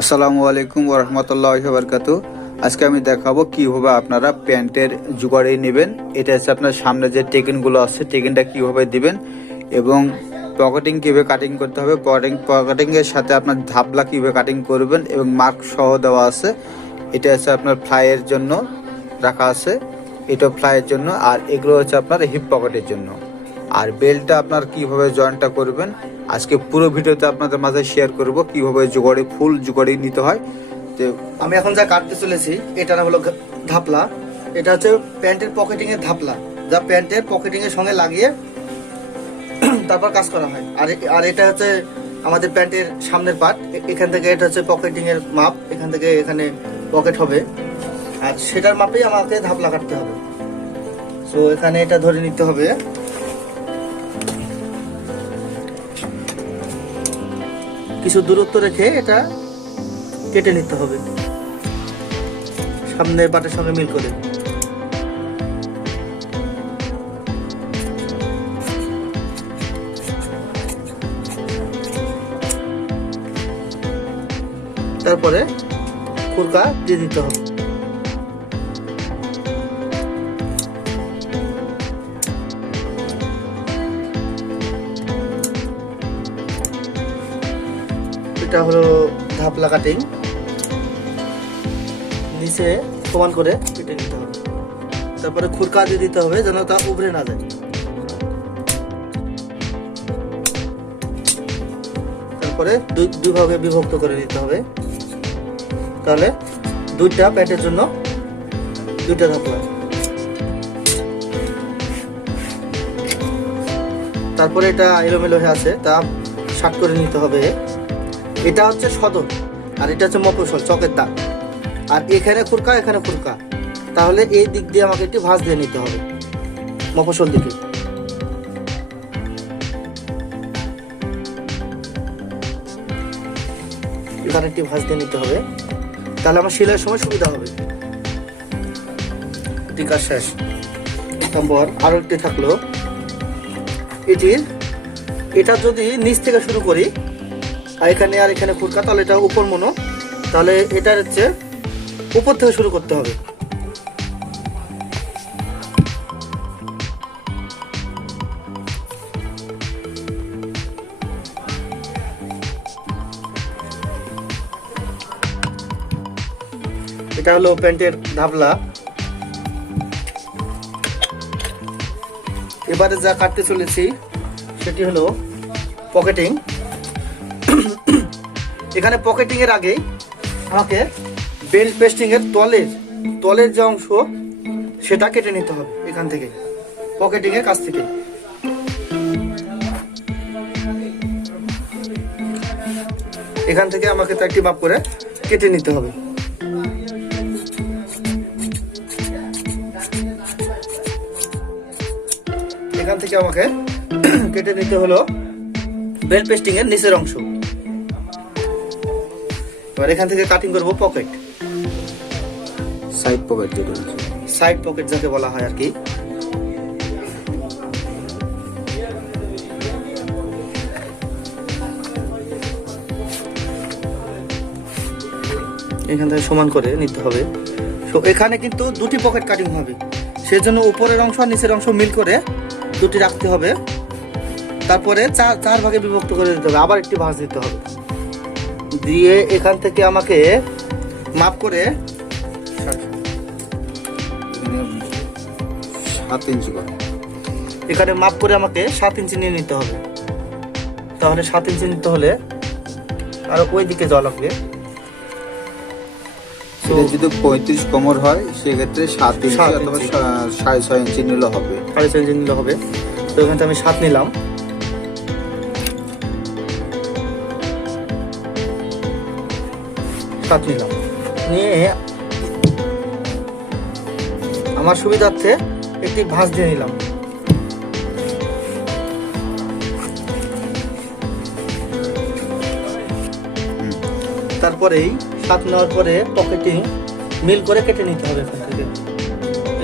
আসসালামু আলাইকুম ওয়া রাহমাতুল্লাহি ওয়া বারাকাতুহু। আজকে আমি দেখাবো কিভাবে আপনারা প্যান্টের জুগাড়ি নেবেন। এটা হচ্ছে আপনার সামনে যে টেকিনগুলো আছে, টেকিনটা কিভাবে দিবেন এবং পকেটিং কিভাবে কাটিং করতে হবে, পকেটিং এর সাথে আপনার ধাপলা কিভাবে কাটিং করবেন এবং মার্ক সহ দেওয়া আছে। এটা হচ্ছে আপনার ফ্লাইয়ের জন্য রাখা আছে, এটা ফ্লাইয়ের জন্য, আর এগুলো হচ্ছে আপনার হিপ পকেটের জন্য। আর বেল্টটা আপনার কিভাবে জয়েন্টটা করবেন আজকে পুরো ভিডিওতে আপনাদের মাঝে শেয়ার করব কিভাবে জুগাড়ি ফুল জুগাড়ি নিতে হয়। তো আমি এখন যা কাটতে চলেছি এটা হলো ধাপলা। এটা হচ্ছে প্যান্টের পকেটিং এর ধাপলা, যা প্যান্টের পকেটিং এর সঙ্গে লাগিয়ে তারপর কাজ করা হয়। আর এটা হচ্ছে আমাদের প্যান্টের সামনের পার্ট। এখান থেকে এটা হচ্ছে পকেটিং এর মাপ, এখান থেকে এখানে পকেট হবে, আর সেটার মাপেই আমাকে ধাপলা কাটতে হবে। সো এখানে এটা ধরে নিতে হবে, কিছু দূরত্ব রেখে এটা কেটে নিতে হবে সামনের পাটের সঙ্গে মিল করে। তারপরে খুরকা দিয়ে দিতে হবে। এটা হলো ধাপলা কাটিং, নিচে সমান করে কেটে নিতে হবে। তারপরে খুরকা দিয়ে দিতে হবে যেন তা উভরে না যায়। তারপরে দুই ভাগে বিভক্ত করে দিতে হবে, তাহলে দুইটা প্যান্টের জন্য দুইটা ধাপলা। তারপরে এটা এলোমেলো হয়ে আছে, তা শার্ট করে নিতে হবে। এটা হচ্ছে সদর আর এটা হচ্ছে মফস্বল, চকের দাগ। আর এখানে খুরকা, এখানে খুরকা, তাহলে এই দিক দিয়ে আমাকে একটি ভাঁজ দিয়ে নিতে হবে মফস্বল দিকে। এখানে একটি ভাঁজ দিয়ে নিতে হবে, তাহলে আমার সেলাইয়ের সময় সুবিধা হবে। এটি কাজ শেষ। তারপর আরো একটি থাকলো, এটা যদি নিচ থেকে শুরু করি আর এখানে খুরকা, তাহলে এটা উপর মনো, তাহলে এটা হচ্ছে উপর থেকে শুরু করতে হবে। এটা হলো প্যান্টের ধাপলা। এবারে যা কাটতে চলেছি সেটি হলো পকেটিং। এখানে পকেটিং এর আগে আমাকে বেল্ট পেস্টিং এর তলের যে অংশ সেটা কেটে নিতে হবে। এখান থেকে পকেটিং এর কাছ থেকে এখান থেকে আমাকে তা একটি মাপ করে কেটে নিতে হবে। এখান থেকে আমাকে কেটে নিতে হলো বেল্ট পেস্টিং এর নিচের অংশ। এবার এখান থেকে কাটিং করব pocket, side pocket, side pocket যাকে বলা হয় আর কি। এখান থেকে সমান করে নিতে হবে। তো এখানে কিন্তু দুটি পকেট কাটিং হবে, সেজন্য উপরের অংশ আর নিচের অংশ মিল করে দুটি রাখতে হবে। তারপরে চার ভাগে বিভক্ত করে দিতে হবে, আবার একটি ভাঁজ দিতে হবে। দিয়ে এখান থেকে আমাকে মাপ করে 7 ইঞ্চি করে, এখানে মাপ করে আমাকে 7 ইঞ্চি নিয়ে নিতে হবে। তাহলে 7 ইঞ্চি নিতে হলে আর ওই দিকে যাওয়া লাগবে। যদি 35 কোমর হয় সেক্ষেত্রে 7 ইঞ্চি অথবা 6.5 ইঞ্চি নিলে হবে। 6.5 ইঞ্চি নিলে হবে। তো এখান থেকে আমি 7 নিলাম। নিয়ে আমার সুবিধার্থে একটি ভাঁজ দিয়ে নিলাম। তারপরেই 7 নেওয়ার পরে পকেটিং মিল করে কেটে নিতে হবে।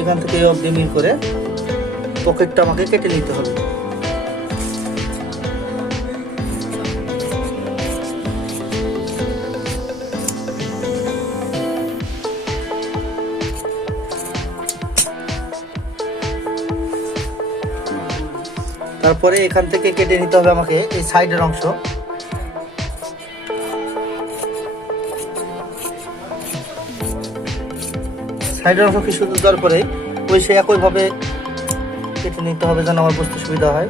এখান থেকে অবধি মিল করে পকেটটা আমাকে কেটে নিতে হবে। তারপরে এখান থেকে কেটে নিতে হবে আমাকে এই সাইডের অংশ। সাইডের অংশ কিছু দেওয়ার পরে ওই সে একইভাবে কেটে নিতে হবে যেন আমার বুঝতে সুবিধা হয়।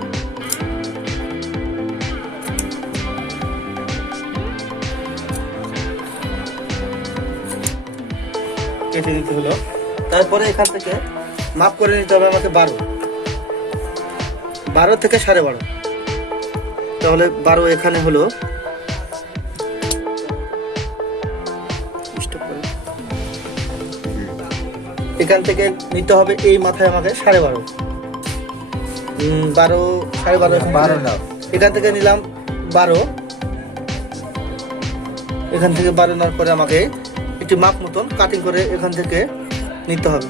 কেটে নিতে হলো। তারপরে এখান থেকে মাপ করে নিতে হবে আমাকে 12 থেকে 12.5। তাহলে 12 এখানে হলো। এখান থেকে নিতে হবে এই মাথায় আমাকে 12.5, 12 নাও। এখান থেকে নিলাম 12। এখান থেকে 12 নেওয়ার পরে আমাকে একটি মাপ মতন কাটিং করে এখান থেকে নিতে হবে।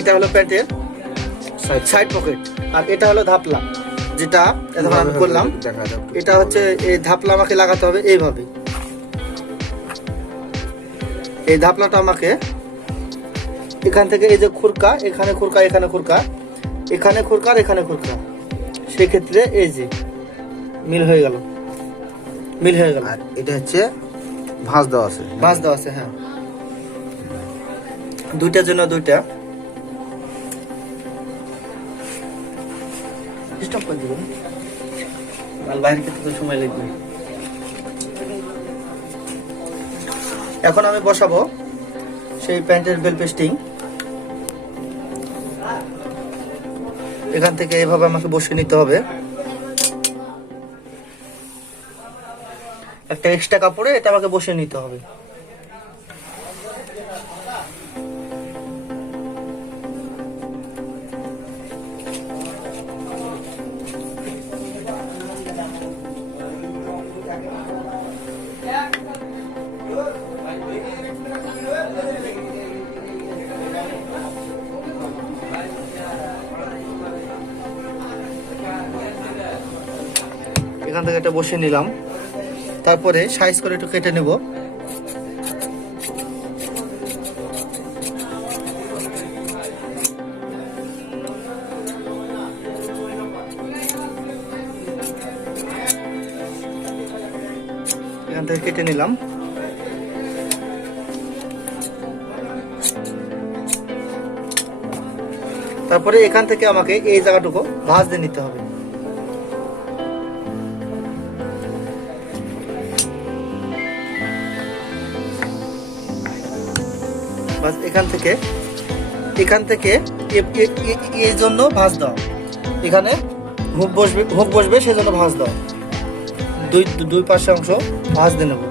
এটা হলো প্যান্টের সাইড পকেট, আর এটা হলো ধাপলা যেটা এখন আমি করলাম। এটা হচ্ছে এই ধাপলা আমাকে লাগাতে হবে এইভাবে। এই ধাপলাটা আমাকে এখান থেকে এই যে খুরকা, এখানে খুরকা, এখানে খুরকা, এখানে খুরকা আর এখানে খুরকা, সেক্ষেত্রে এই যে মিল হয়ে গেল। আর এটা হচ্ছে ভাঁজ দেওয়া আছে। হ্যাঁ, দুইটার জন্য দুইটা স্টপ করে দিবেন, বাইরে খেতে সময় লাগবে। এখন আমি বসাবো সেই প্যান্টের বেল পেস্টিং। এখান থেকে এভাবে আমাকে বসিয়ে নিতে হবে। একটা এক্সট্রা কাপড়ে এটা আমাকে বসিয়ে নিতে হবে। এখান থেকে এটা বসিয়ে নিলাম। তারপরে সাইজ করে একটু কেটে নেব। এখান থেকে কেটে নিলাম। তারপরে এখান থেকে আমাকে এই জায়গাটুকু ভাঁজ দিয়ে নিতে হবে। এখান থেকে এই জন্য ভাঁজ দাও। এখানে হুক বসবে সেজন্য ভাঁজ দাও। দুই পাশে অংশ ভাঁজ দিয়ে নেব।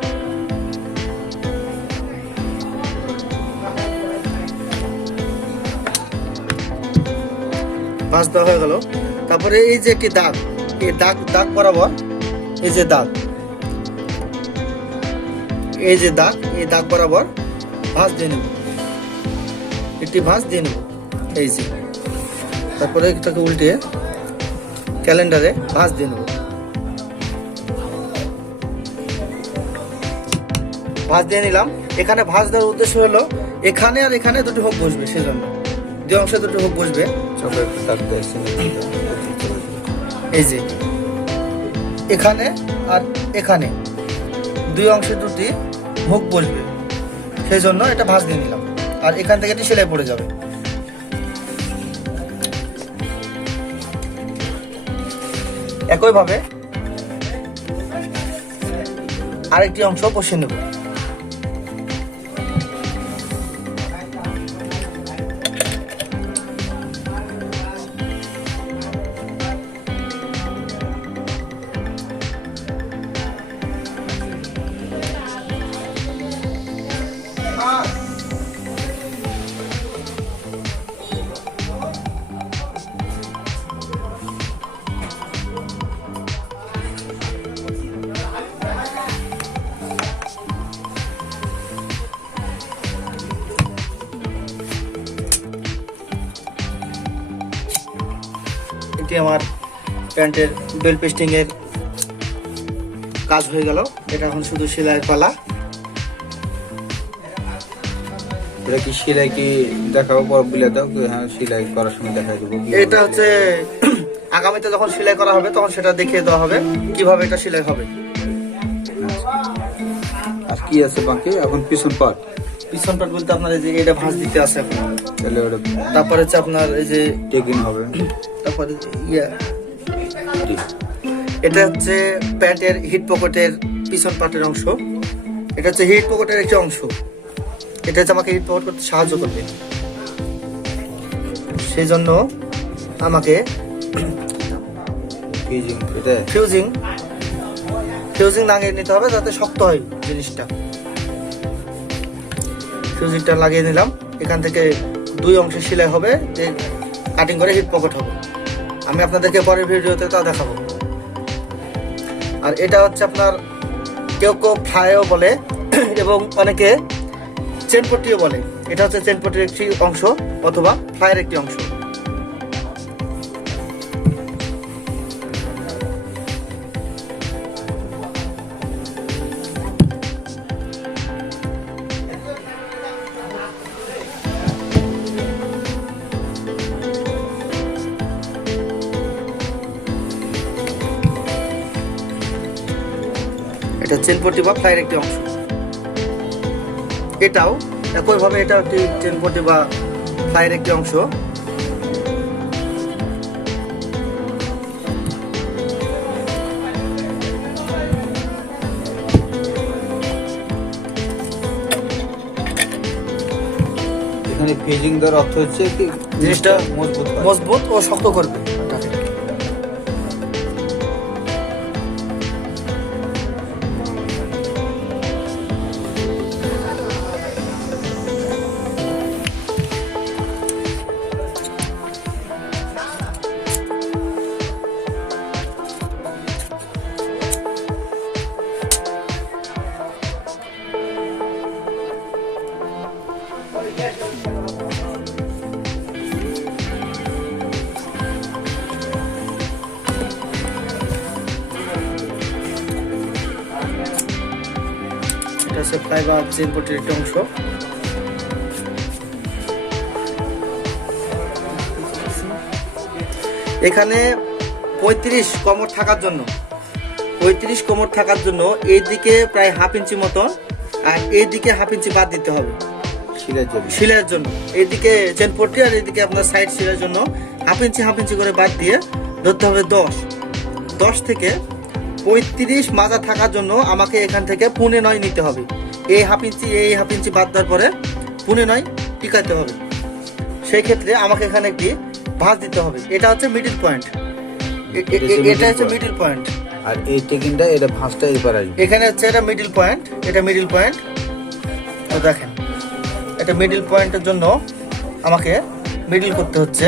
ভাঁজ দেওয়া হয়ে গেল। তারপরে এই যে একটি দাগ, এই দাগ বরাবর এই যে দাগ, এই দাগ বরাবর ভাঁজ দিয়ে নেব। একটি ভাঁজ দিয়ে নেব এই যে। তারপরে এটাকে উল্টে ক্যালেন্ডারে ভাঁজ দিয়ে নেব। ভাঁজ দিয়ে নিলাম। এখানে ভাঁজ দেওয়ার উদ্দেশ্য হলো এখানে আর এখানে দুটো হুক বসবে, সেজন্য দুই অংশে দুটো হুক বসবে। এই যে এখানে আর এখানে দুই অংশে দুটি হুক বসবে, সেই জন্য এটা ভাঁজ দিয়ে নিলাম। আর এখান থেকে এটি সেলাই পড়ে যাবে। একইভাবে আরেকটি অংশ বসিয়ে নেব। এটি আমার প্যান্টের বেল পেস্টিং এর কাজ হয়ে গেল। এটা এখন শুধু সেলাইয়ের পালা। এটা কি সেলাই কি দেখাবো পর বিলে দাও কি? হ্যাঁ, সেলাই করার সময় দেখা দেবো কি এটা হচ্ছে আগামীতে যখন সেলাই করা হবে তখন সেটা দেখিয়ে দেওয়া হবে কিভাবে এটা সেলাই হবে। আর কি আছে বাকি এখন পিছন পাট? পিছন পাট বলতে আপনার এই যে এটা ভাঁজ দিতে আছে এখন, তাহলে ওটা তারপরে হচ্ছে আপনার এই যে টেকিং হবে। তারপরে এটা হচ্ছে প্যান্টের হিট পকেটের পিছন পাটের অংশ। এটা হচ্ছে হিট পকেটের একটি অংশ। এটা হচ্ছে আমাকে হিট পকেট করতে সাহায্য করবে, সেই জন্য আমাকে এটা ফিউজিং লাগিয়ে নিতে হবে যাতে শক্ত হয় জিনিসটা। ফিউজিংটা লাগিয়ে নিলাম। এখান থেকে 2 অংশে সেলাই হবে, যে কাটিং করে হিট পকেট হবে। আমি আপনাদেরকে পরের ভিডিওতে তা দেখাবো। আর এটা হচ্ছে আপনার কেউ ফ্লাইও বলে এবং অনেকে চেনপট্টিও বলে। এটা হচ্ছে চেনপট্টির একটি অংশ অথবা ফ্লাইয়ের একটি অংশ। এটা চেনপট্টি বা ফ্লাইয়ের একটি অংশ। এটাও একইভাবে এটা একটি চেনপট্টি বা ফ্লাইয়ের একটি অংশ। এখানে ফিজিং দেওয়ার অর্থ হচ্ছে কি জিনিসটা মজবুত মজবুত ও শক্ত করবে এটাকে। এটা হচ্ছে ফ্লাই বা চেনপট্টির একটি অংশ। এখানে 35 কোমর থাকার জন্য এইদিকে প্রায় 1/2 ইঞ্চি মতন আর এইদিকে 1/2 ইঞ্চি বাদ দিতে হবে সেলাইয়ের জন্য। এইদিকে চেনপট্টি আর এইদিকে আপনার সাইড সেলাইয়ের জন্য 1/2 ইঞ্চি করে বাদ দিয়ে ধরতে হবে 10 থেকে 35 মাজা থাকার জন্য আমাকে এখান থেকে 9.5 নিতে হবে। এই 1/2 ইঞ্চি বাদ দেওয়ার পরে 9.5 টিকাইতে হবে। সেই ক্ষেত্রে আমাকে এখানে একটি ভাঁজ দিতে হবে। এটা হচ্ছে মিডল পয়েন্ট। এটা হচ্ছে মিডল পয়েন্ট। আর এই টেকিংটা এটা ভাঁজটা এবার আসবে। এখানে হচ্ছে এটা মিডল পয়েন্ট। তো দেখেন এটা মিডল পয়েন্টের জন্য আমাকে মিডল করতে হচ্ছে।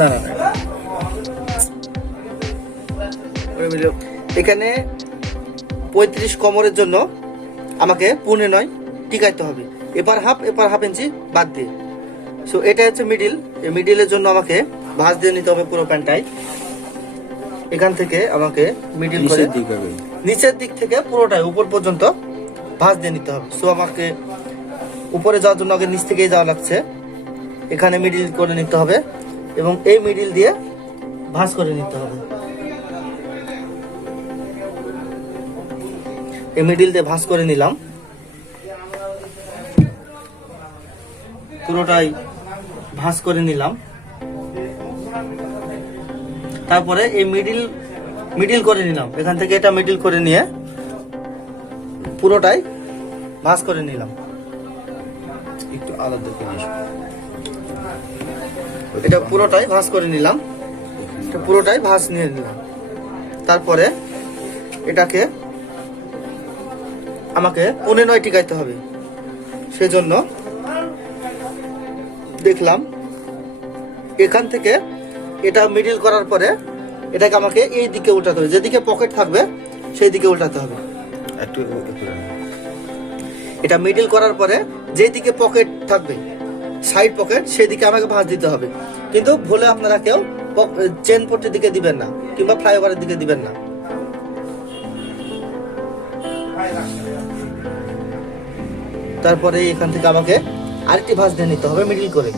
না এখানে 35 কোমরের জন্য আমাকে 9.5 টিকাইতে হবে। এপার হাফ ইঞ্চি বাদ দিয়ে। সো এটা হচ্ছে মিডিল। এই মিডিলের জন্য আমাকে ভাঁজ দিয়ে নিতে হবে পুরো প্যান্টটাই। এখান থেকে আমাকে মিডিল করে নিচের দিক থেকে পুরোটাই উপর পর্যন্ত ভাঁজ দিয়ে নিতে হবে। সো আমাকে উপরে যাওয়ার জন্য আগে নিচ থেকেই যাওয়া লাগছে। এখানে মিডিল করে নিতে হবে এবং এই মিডিল দিয়ে ভাঁজ করে নিতে হবে। এই মিডিল দিয়ে ভাঁজ করে নিলাম। পুরোটাই ভাঁজ করে নিলাম। তারপরে এই মিডিল করে নিলাম। এখান থেকে এটা মিডিল করে নিয়ে পুরোটাই ভাঁজ করে নিলাম। একটু আলাদা জিনিস এটা পুরোটাই ভাঁজ করে নিলাম। পুরোটাই ভাঁজ নিয়ে নিলাম। তারপরে এটাকে আমাকে 9.5 টিকাইতে হবে। সেজন্য দেখলাম এখান থেকে এটা মিডিল করার পরে এটাকে আমাকে এই দিকে উল্টাতে হবে। যেদিকে পকেট থাকবে সেই দিকে উল্টাতে হবে। একটু এটা মিডিল করার পরে যেদিকে পকেট থাকবে সাইড পকেট সেই দিকে আমাকে ভাঁজ দিতে হবে। কিন্তু ভুলে আপনারা কেউ চেন পট্টির দিকে দিবেন না কিংবা ফ্লাইওভারের দিকে দিবেন না। তারপরে এখান থেকে আমাকে আরেকটি ভাঁজ দিয়ে নিতে হবে মিডিল করে।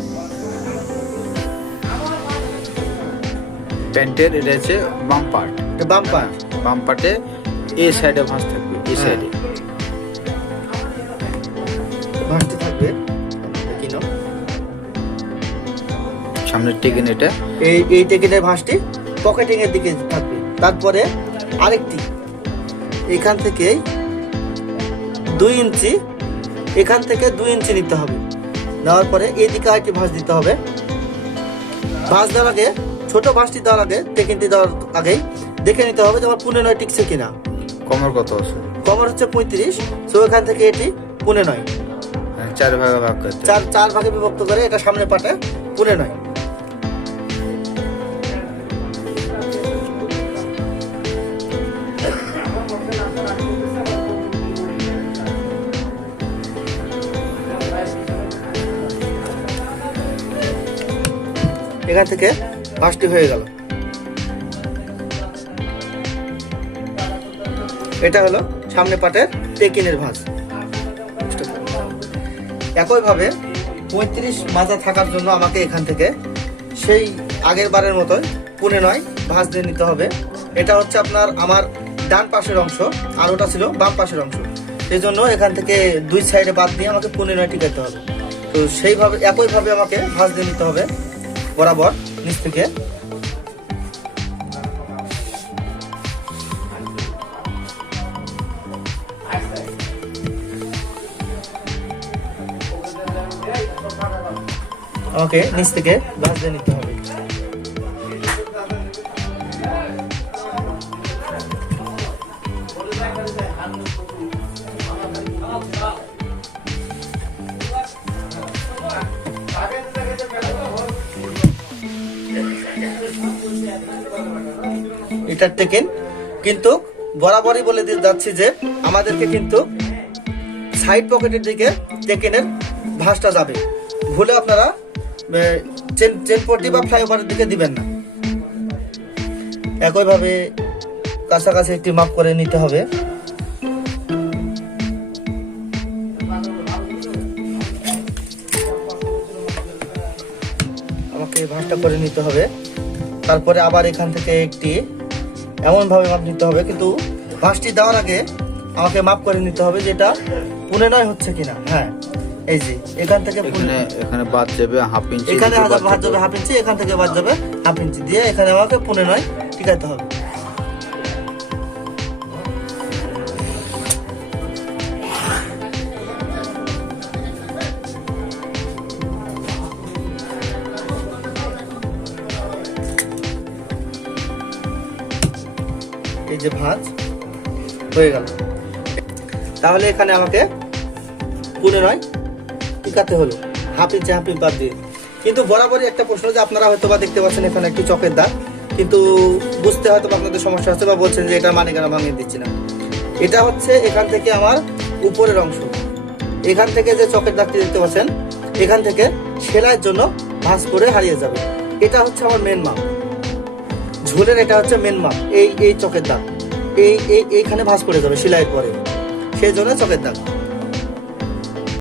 প্যান্টের এটা হচ্ছে বাম পার্ট, বাম পার্ট, বাম পার্টে এই সাইডে ভাঁজ থাকবে, এই সাইডে ভাঁজটি থাকবে সামনের টেকেন। এটা এই টেকেনের ভাঁজটি পকেটিং এর দিকে থাকবে। তারপরে আরেকটি এখান থেকে 2 ইঞ্চি, এখান থেকে 2 ইঞ্চি নিতে হবে। নেওয়ার পরে এদিকে আরেকটি ভাঁজ দিতে হবে। ভাঁজ দেওয়ার আগে, ছোট ভাঁজটি দেওয়ার আগে, টেকেনটি দেওয়ার আগেই দেখে নিতে হবে যে আমার 15 টিকছে কিনা। কমর কত আছে? কমর হচ্ছে 35, সো এখান থেকে এটি 15। 4 ভাগে ভাগ করতে, চার ভাগে বিভক্ত করে এটা সামনে পাটে 15। এখান থেকে ভাঁজটি হয়ে গেল। এটা হলো সামনে পাটের টেকিনের ভাঁজ। একইভাবে 35 মাজা থাকার জন্য আমাকে এখান থেকে সেই আগের বারের মতোই 15 ভাঁজ দিয়ে নিতে হবে। এটা হচ্ছে আপনার আমার ডান পাশের অংশ, আর ওটা ছিল বাম পাশের অংশ। সেই জন্য এখান থেকে 2 সাইডে বাদ দিয়ে আমাকে 15 টিকাতে হবে। তো সেইভাবে একইভাবে আমাকে ভাঁজ দিয়ে নিতে হবে বরাবর নিচ থেকে। আমাকে নিচ থেকে ভাঁজ দিয়ে নিতে হবে। এটার টেকেন কিন্তু বরাবরই বলে দিয়ে যাচ্ছি যে আমাদেরকে কিন্তু সাইড পকেটের দিকে টেকেনের ভাঁজটা যাবে। ভুলে আপনারা চেন পট্টি বা ফ্লাইওভারের দিকে দিবেন না। একইভাবে কাছাকাছি একটি মাপ করে নিতে হবে। আমাকে ভাঁজটা করে নিতে হবে। তারপরে আবার এখান থেকে একটি এমনভাবে মাপ নিতে হবে, কিন্তু ভাঁজটি দেওয়ার আগে আমাকে মাপ করে নিতে হবে যে এটা 15 হচ্ছে কিনা। হ্যাঁ, এই যে এখান থেকে এখানে বাদ যাবে হাফ ইঞ্চি, এখানে বাদ যাবে হাফ ইঞ্চি, এখান থেকে বাদ যাবে হাফ ইঞ্চি দিয়ে এখানে আমাকে 15 টিকাতে হবে। এই যে ভাঁজ হয়ে গেল। তাহলে এখানে আমাকে 15 টিকাতে হলো হাফ ইঞ্চি বাদ দিয়ে। কিন্তু বরাবরই একটা প্রশ্ন যে আপনারা হয়তো বা দেখতে পাচ্ছেন এখানে একটি চকের দাগ, কিন্তু বুঝতে হয়তো আপনাদের সমস্যা হচ্ছে বা বলছেন যে এটা মানে কেন ভাঙিয়ে দিচ্ছি না। এটা হচ্ছে এখান থেকে আমার উপরের অংশ, এখান থেকে যে চকের দাগটি দেখতে পাচ্ছেন এখান থেকে সেলাইয়ের জন্য ভাঁজ করে হারিয়ে যাবে। এটা হচ্ছে আমার মেন মাপ ঝোলের, এটা হচ্ছে মেন মাপ। এই চকের দাগ এইখানে ভাঁজ পড়ে যাবে সেলাইয়ের পরে, সেই জন্য চকের দাগ।